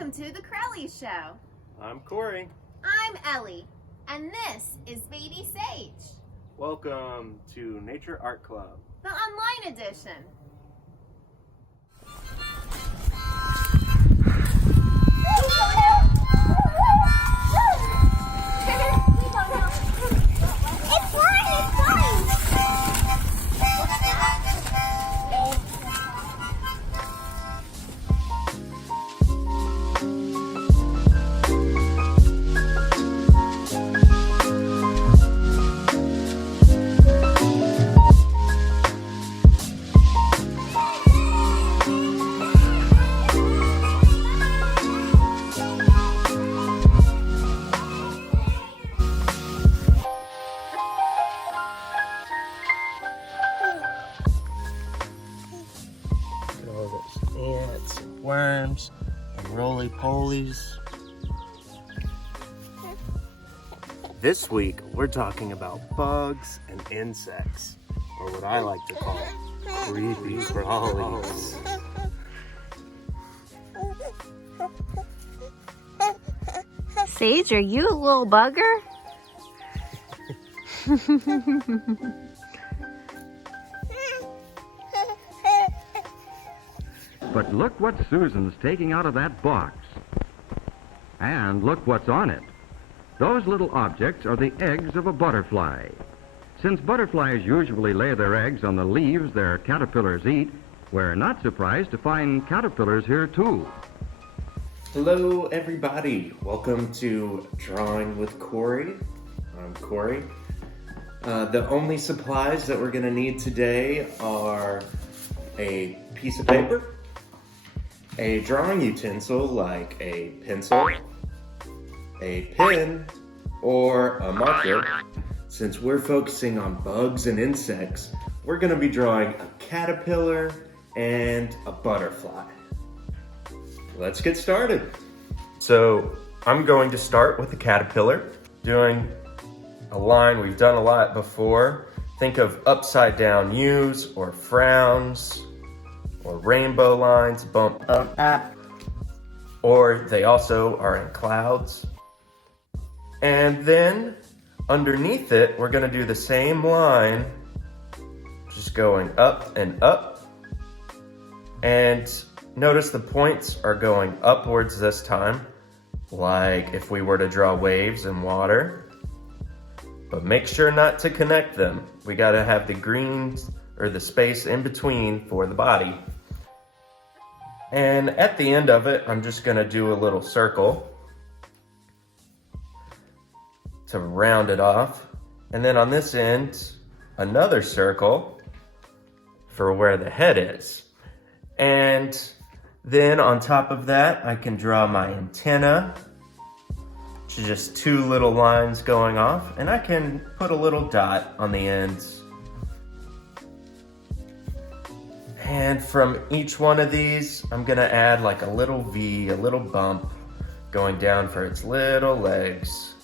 Welcome to the Corelli Show. I'm Corey. I'm Ellie, and this is Baby Sage. Welcome to Nature Art Club, the online edition. Ants and worms and roly-polies. This week we're talking about bugs and insects, or what I like to call creepy crawlies. Sage, are you a little bugger? But look what Susan's taking out of that box. And look what's on it. Those little objects are the eggs of a butterfly. Since butterflies usually lay their eggs on the leaves their caterpillars eat, we're not surprised to find caterpillars here too. Hello everybody, welcome to Drawing with Corey. I'm Corey. The only supplies that we're going to need today are a piece of paper, a drawing utensil like a pencil, a pen, or a marker. Since we're focusing on bugs and insects, we're going to be drawing a caterpillar and a butterfly. Let's get started. So I'm going to start with the caterpillar, doing a line we've done a lot before. Think of upside down U's or frowns or rainbow lines, bump up, or they also are in clouds. And then underneath it, we're going to do the same line, just going up and up. And notice the points are going upwards this time, like if we were to draw waves in water. But make sure not to connect them. We got to have the green or the space in between for the body. And at the end of it, I'm just going to do a little circle to round it off. And then on this end, another circle for where the head is. And then on top of that, I can draw my antenna, which is just two little lines going off, and I can put a little dot on the ends. And from each one of these, I'm gonna add like a little V, a little bump going down for its little legs.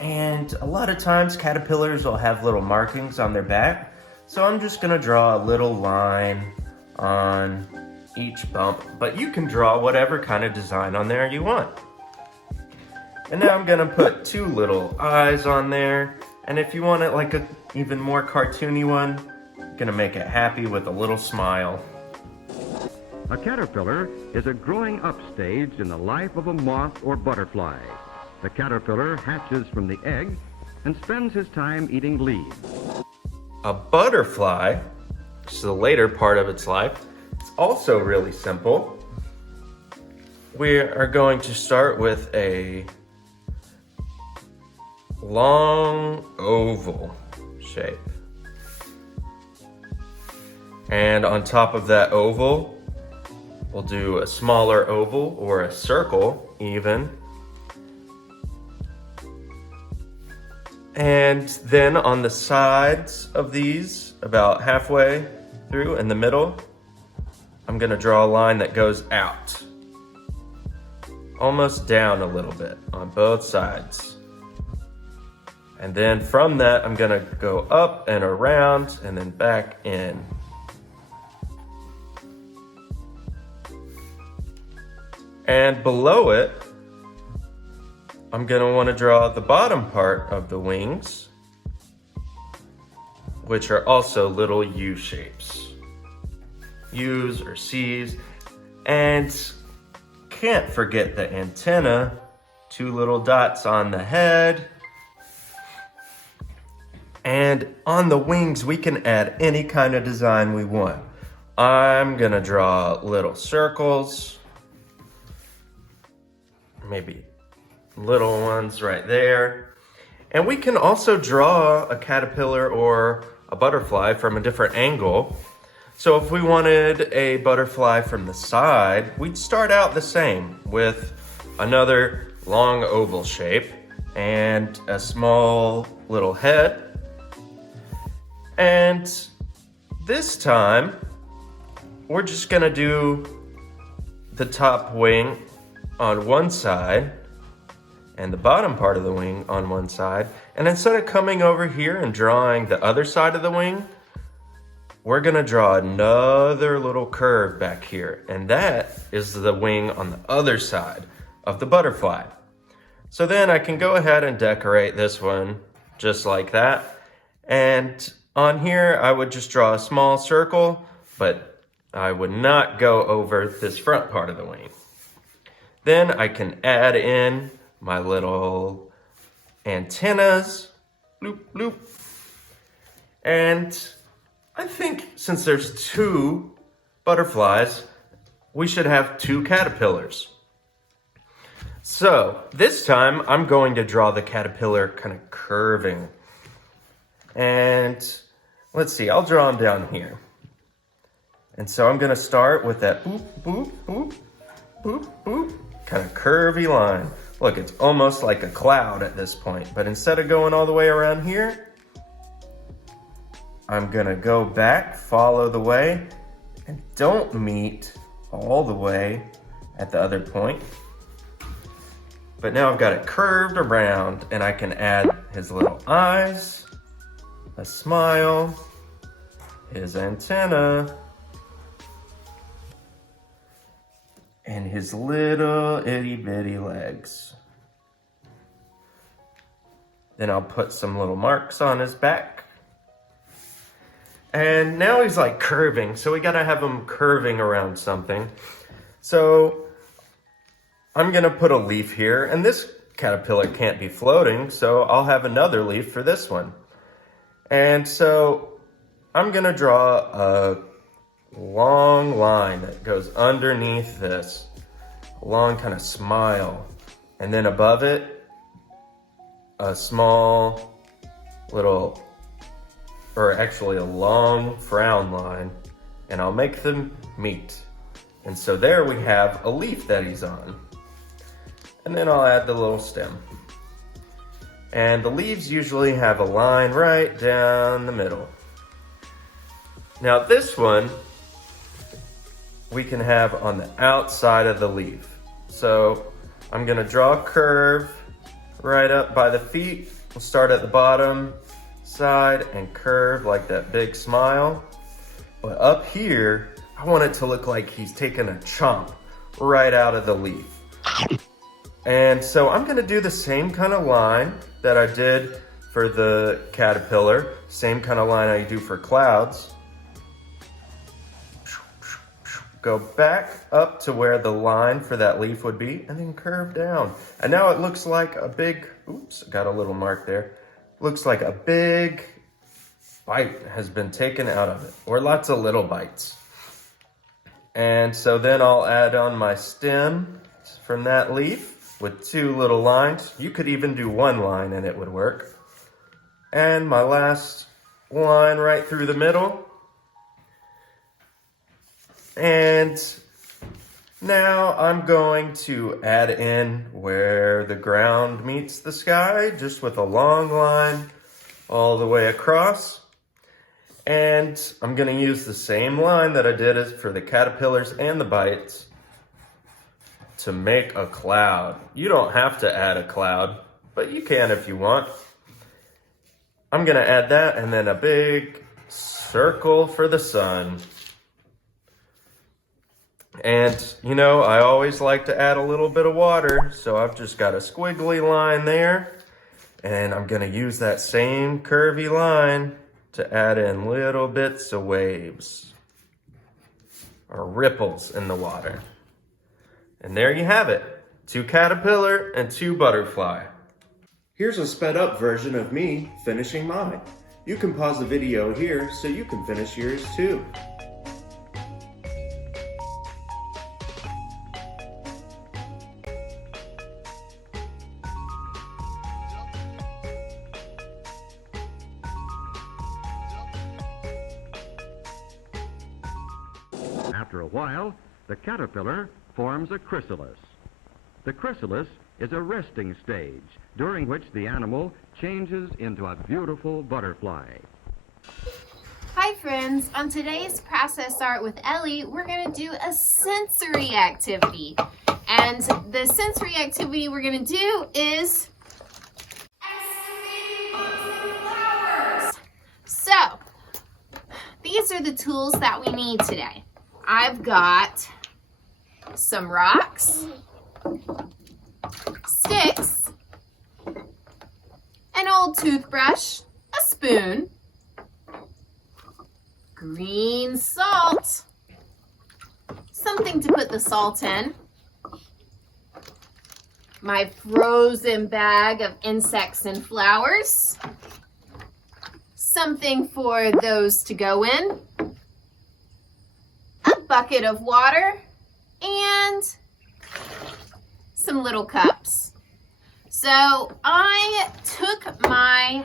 And a lot of times caterpillars will have little markings on their back, so I'm just gonna draw a little line on each bump, but you can draw whatever kind of design on there you want. And now I'm gonna put two little eyes on there, and if you want it like a even more cartoony one, I'm gonna make it happy with a little smile. A caterpillar is a growing up stage in the life of a moth or butterfly. The caterpillar hatches from the egg and spends his time eating leaves. A butterfly, which is the later part of its life, it's also really simple. We are going to start with a long oval shape. And on top of that oval, we'll do a smaller oval or a circle even. And then on the sides of these, about halfway through in the middle, I'm gonna draw a line that goes out, almost down a little bit on both sides. And then from that, I'm gonna go up and around and then back in. And below it, I'm gonna wanna draw the bottom part of the wings, which are also little U shapes. U's or C's. And can't forget the antenna, 2 little dots on the head. And on the wings, we can add any kind of design we want. I'm gonna draw little circles, maybe little ones right there. And we can also draw a caterpillar or a butterfly from a different angle. So if we wanted a butterfly from the side, we'd start out the same with another long oval shape and a small little head. And this time, we're just gonna do the top wing on one side and the bottom part of the wing on one side. And instead of coming over here and drawing the other side of the wing, we're gonna draw another little curve back here. And that is the wing on the other side of the butterfly. So then I can go ahead and decorate this one just like that. And on here, I would just draw a small circle, but I would not go over this front part of the wing. Then I can add in my little antennas, bloop, bloop. And I think since there's 2 butterflies, we should have 2 caterpillars. So this time I'm going to draw the caterpillar kind of curving. And let's see, I'll draw them down here. And so I'm gonna start with that boop, boop, boop, boop, boop, kind of curvy line. Look, it's almost like a cloud at this point, but instead of going all the way around here, I'm gonna go back, follow the way, and don't meet all the way at the other point. But now I've got it curved around, and I can add his little eyes, a smile, his antenna, and his little itty bitty legs. Then I'll put some little marks on his back. And now he's like curving, so we gotta have him curving around something. So I'm gonna put a leaf here, and this caterpillar can't be floating, so I'll have another leaf for this one. And so I'm gonna draw a long line that goes underneath this, a long kind of smile, and then above it, a small little, or actually a long frown line, and I'll make them meet. And so there we have a leaf that he's on. And then I'll add the little stem. And the leaves usually have a line right down the middle. Now this one, we can have on the outside of the leaf. So I'm gonna draw a curve right up by the feet. We'll start at the bottom side and curve like that big smile. But up here, I want it to look like he's taking a chomp right out of the leaf. And so I'm gonna do the same kind of line that I did for the caterpillar, same kind of line I do for clouds. Go back up to where the line for that leaf would be, and then curve down. And now it looks like a big, oops, got a little mark there. Looks like a big bite has been taken out of it, or lots of little bites. And so then I'll add on my stem from that leaf with 2 little lines. You could even do 1 line and it would work. And my last line right through the middle. And now I'm going to add in where the ground meets the sky, just with a long line all the way across. And I'm gonna use the same line that I did for the caterpillars and the bites to make a cloud. You don't have to add a cloud, but you can if you want. I'm gonna add that and then a big circle for the sun. And, you know, I always like to add a little bit of water, so I've just got a squiggly line there. And I'm gonna use that same curvy line to add in little bits of waves or ripples in the water. And there you have it, 2 caterpillar and 2 butterfly. Here's a sped up version of me finishing mine. You can pause the video here so you can finish yours too. After a while, the caterpillar forms a chrysalis. The chrysalis is a resting stage during which the animal changes into a beautiful butterfly. Hi friends, on today's Process Art with Ellie, we're going to do a sensory activity. And the sensory activity we're going to do is excavating books and flowers. So, these are the tools that we need today. I've got some rocks, sticks, an old toothbrush, a spoon, green salt, something to put the salt in, my frozen bag of insects and flowers, something for those to go in, a bucket of water, and some little cups. So I took my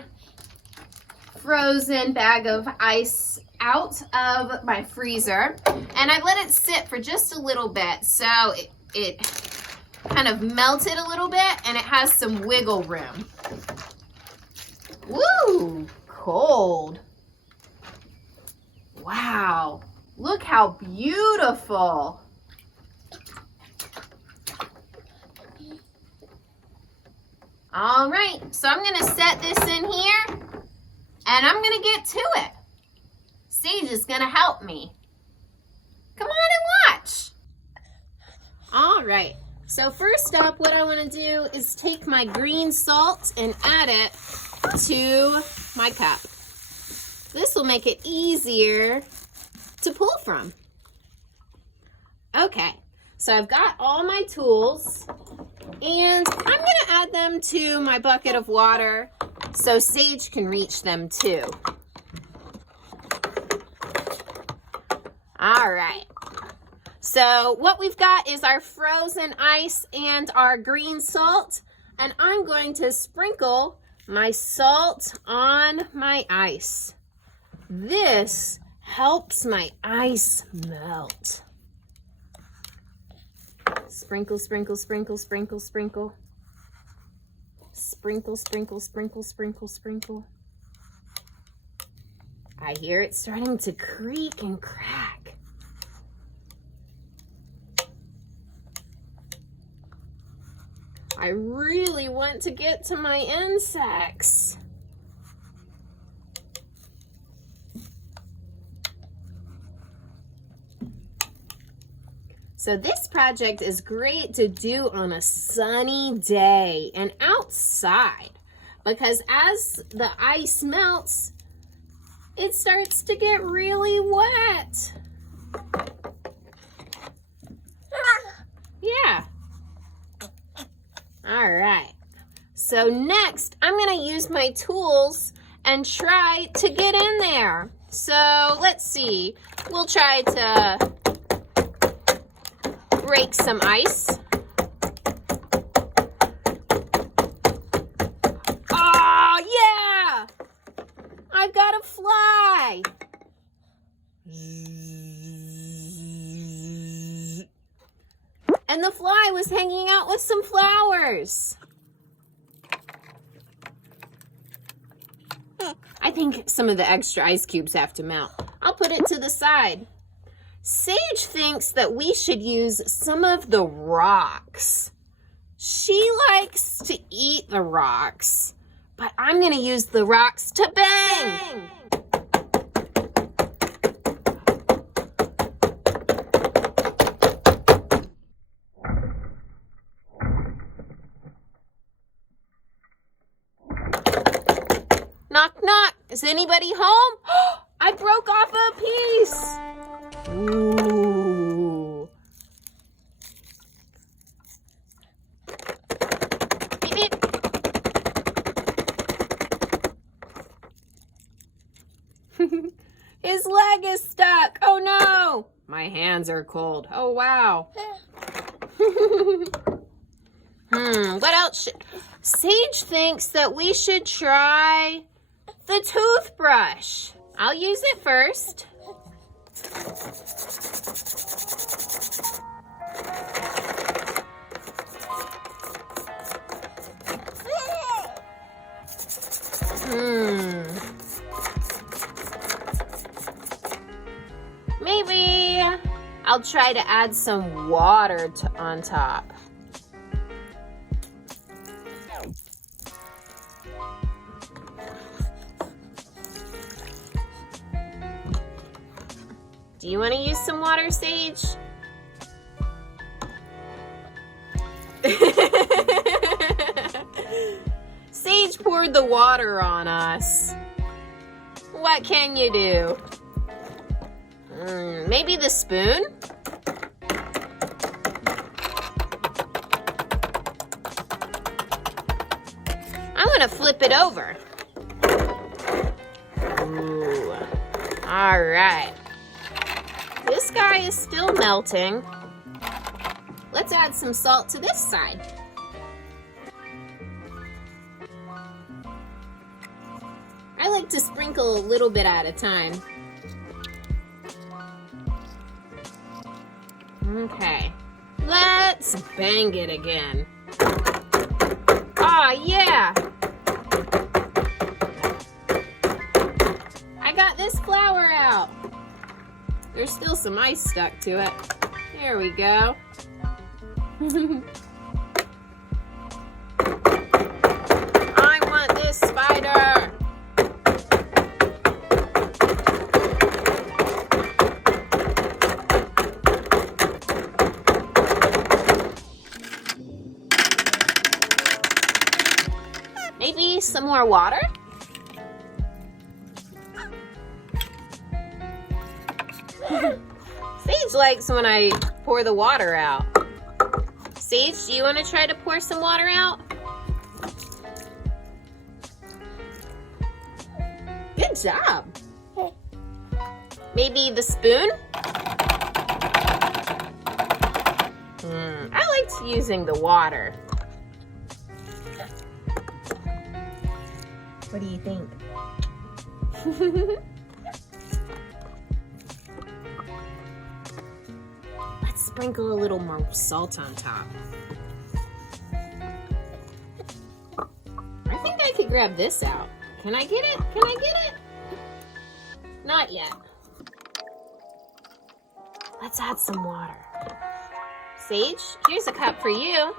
frozen bag of ice out of my freezer and I let it sit for just a little bit so it kind of melted a little bit and it has some wiggle room. Woo, cold. Wow, look how beautiful. All right, so I'm gonna set this in here and I'm gonna get to it. Sage is gonna help me. Come on and watch. All right, so first up, what I wanna do is take my green salt and add it to my cup. This will make it easier to pull from. Okay, so I've got all my tools and I'm gonna add them to my bucket of water so Sage can reach them too. All right, so what we've got is our frozen ice and our green salt, and I'm going to sprinkle my salt on my ice. This helps my ice melt. Sprinkle, sprinkle, sprinkle, sprinkle, sprinkle. Sprinkle, sprinkle, sprinkle, sprinkle, sprinkle. I hear it starting to creak and crack. I really want to get to my insects. So this project is great to do on a sunny day and outside because as the ice melts, it starts to get really wet. Yeah. All right. So next, I'm going to use my tools and try to get in there. So let's see. We'll try to break some ice. Oh, yeah! I've got a fly. And the fly was hanging out with some flowers. I think some of the extra ice cubes have to melt. I'll put it to the side. Sage thinks that we should use some of the rocks. She likes to eat the rocks, but I'm going to use the rocks to bang. knock. Is anybody home? I broke off a piece. Ooh. Beep, beep. His leg is stuck. Oh no. My hands are cold. Oh wow. What else? Sage thinks that we should try the toothbrush. I'll use it first. Maybe I'll try to add some water on top. Do you want to use some water, Sage? Sage poured the water on us. What can you do? Maybe the spoon? I'm gonna flip it over. Ooh. All right. This guy is still melting. Let's add some salt to this side. I like to sprinkle a little bit at a time. Okay, let's bang it again. Aw, yeah! I got this flour out. There's still some ice stuck to it. There we go. I want this spider. Maybe some more water? Sage likes when I pour the water out. Sage, do you want to try to pour some water out? Good job. Maybe the spoon? I liked using the water. What do you think? Let's sprinkle a little more salt on top. I think I could grab this out. Can I get it? Can I get it? Not yet. Let's add some water. Sage, here's a cup for you.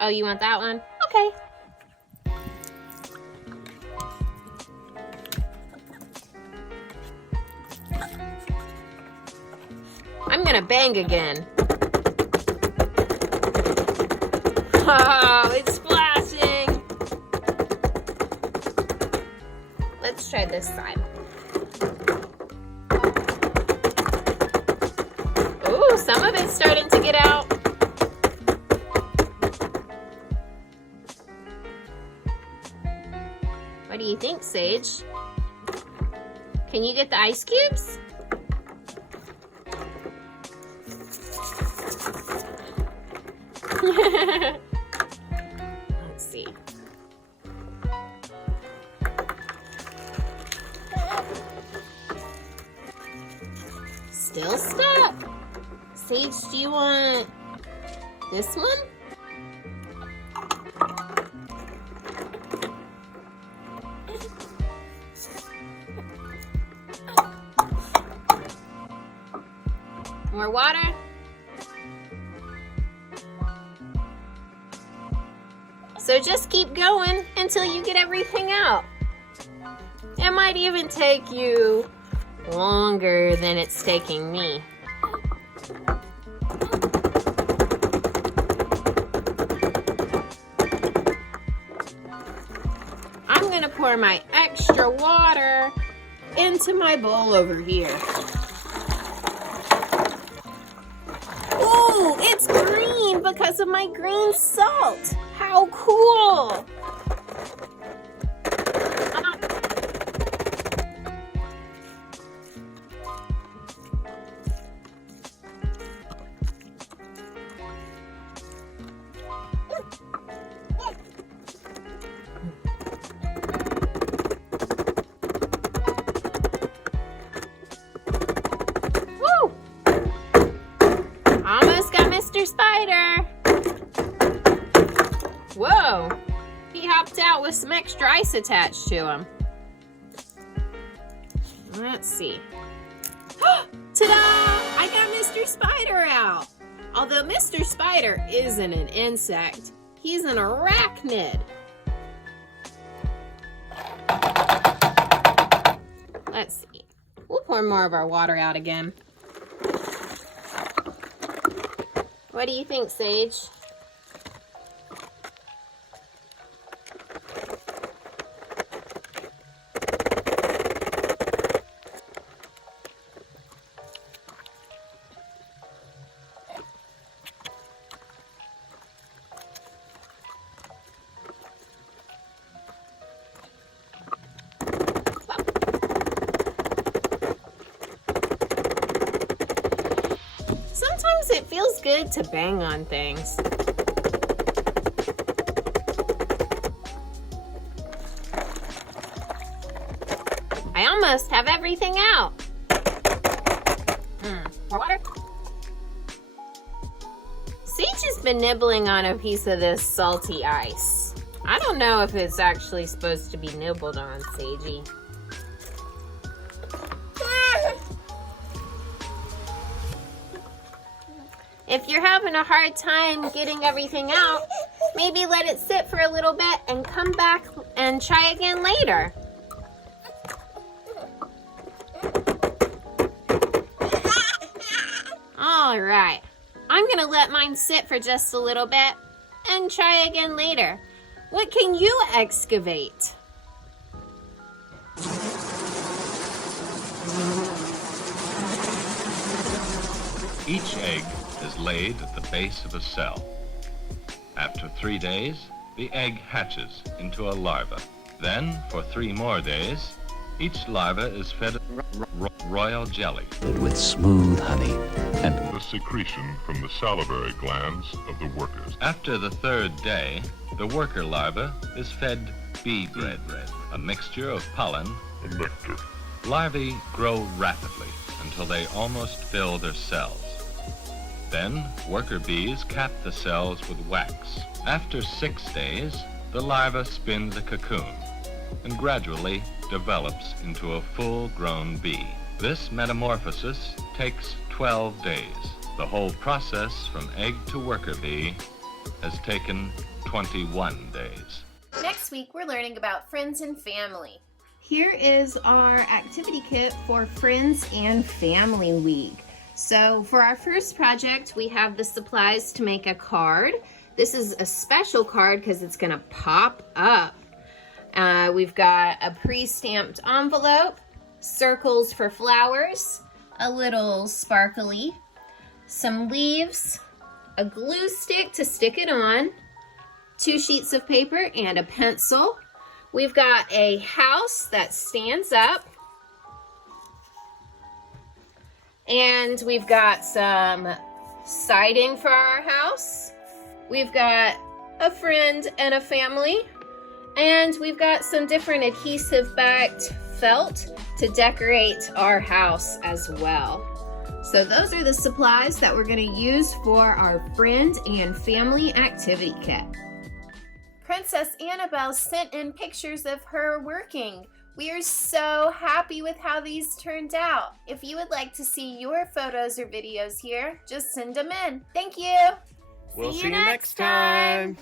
Oh, you want that one? Okay. I'm gonna bang again. Oh, it's splashing. Let's try this side. Ooh, some of it's starting to get out. What do you think, Sage? Can you get the ice cubes? Let's see. Still stuck. Sage, do you want this one? More water? So just keep going until you get everything out. It might even take you longer than it's taking me. I'm gonna pour pour my extra water into my bowl over here. Ooh, it's green because of my green salt. How cool! Mr. Spider! Whoa! He hopped out with some extra ice attached to him. Let's see. Ta-da! I got Mr. Spider out! Although Mr. Spider isn't an insect, he's an arachnid. Let's see. We'll pour more of our water out again. What do you think, Sage? Sometimes it feels good to bang on things. I almost have everything out. More water. Sage has been nibbling on a piece of this salty ice. I don't know if it's actually supposed to be nibbled on, Sagey. If you're having a hard time getting everything out, maybe let it sit for a little bit and come back and try again later. All right, I'm gonna let mine sit for just a little bit and try again later. What can you excavate? Each egg is laid at the base of a cell. After 3 days, the egg hatches into a larva. Then, for 3 more days, each larva is fed royal jelly with smooth honey and the secretion from the salivary glands of the workers. After the 3rd day, the worker larva is fed bee bread, a mixture of pollen and nectar. Larvae grow rapidly until they almost fill their cells. Then, worker bees cap the cells with wax. After 6 days, the larva spins a cocoon and gradually develops into a full-grown bee. This metamorphosis takes 12 days. The whole process from egg to worker bee has taken 21 days. Next week, we're learning about friends and family. Here is our activity kit for Friends and Family Week. So for our first project, we have the supplies to make a card. This is a special card because it's gonna pop up. We've got a pre-stamped envelope, circles for flowers, a little sparkly, some leaves, a glue stick to stick it on, 2 sheets of paper and a pencil. We've got a house that stands up, and we've got some siding for our house. We've got a friend and a family, and we've got some different adhesive backed felt to decorate our house as well. So those are the supplies that we're going to use for our friend and family activity kit. Princess Annabelle sent in pictures of her working. We are so happy with how these turned out. If you would like to see your photos or videos here, just send them in. Thank you. We'll see you next time.